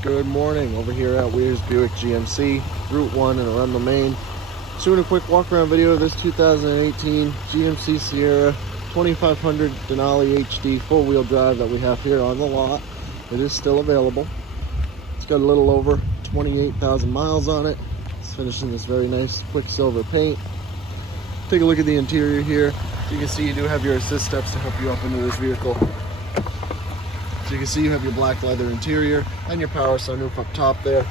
Good morning over here at Weir's Buick GMC, Route 1 in Arundel, Maine. Just doing a quick walk around video of this 2018 GMC Sierra 2500 Denali HD four-wheel drive that we have here on the lot. It is still available. It's got a little over 28,000 miles on it. It's finished in this very nice quicksilver paint. Take a look at the interior here. So you can see you do have your assist steps to help you up into this vehicle. So you can see you have your black leather interior and your power sunroof up top there.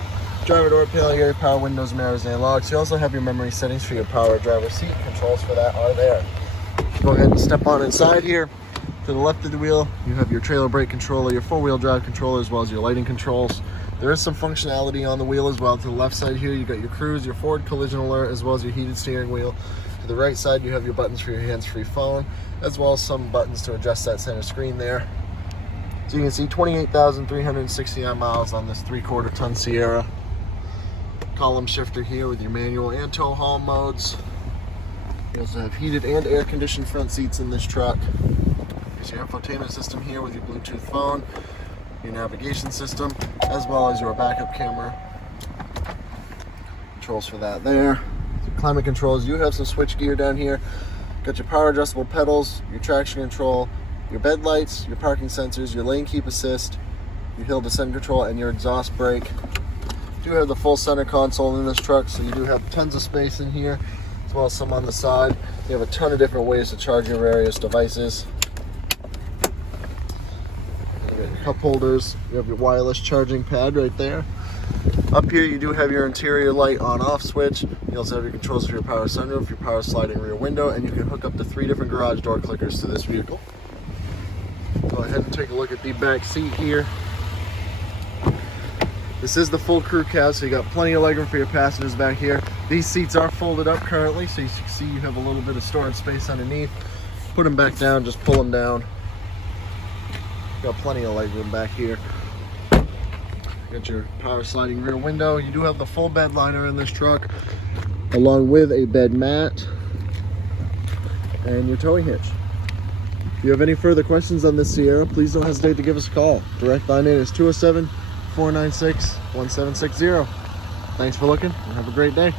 Driver door panel here, power windows, mirrors, and locks. You also have your memory settings for your power driver seat. Controls for that are there. Go ahead and step on inside here. To the left of the wheel, you have your trailer brake controller, your four-wheel drive controller, as well as your lighting controls. There is some functionality on the wheel as well. To the left side here, you got your cruise, your forward collision alert, as well as your heated steering wheel. To the right side, you have your buttons for your hands-free phone, as well as some buttons to adjust that center screen there. So you can see 28,369 miles on this 3/4 ton Sierra. Column shifter here with your manual and tow haul modes. You also have heated and air conditioned front seats in this truck. There's your infotainment system here with your Bluetooth phone, your navigation system, as well as your backup camera. Controls for that there. Climate controls, you have some switch gear down here. Got your power adjustable pedals, your traction control, your bed lights, your parking sensors, your lane keep assist, your hill descent control, and your exhaust brake. You do have the full center console in this truck, so you do have tons of space in here, as well as some on the side. You have a ton of different ways to charge your various devices. You got your cup holders, you have your wireless charging pad right there. Up here you do have your interior light on-off switch. You also have your controls for your power sunroof, your power sliding rear window, and you can hook up to 3 different garage door clickers to this vehicle. Go ahead and take a look at the back seat here. This is the full crew cab, so you got plenty of legroom for your passengers back here. These seats are folded up currently, so you can see you have a little bit of storage space underneath. Put them back down, just pull them down. Got plenty of legroom back here. Got your power sliding rear window. You do have the full bed liner in this truck, along with a bed mat and your towing hitch. If you have any further questions on this Sierra, please don't hesitate to give us a call. Direct line in is 207-496-1760. Thanks for looking and have a great day.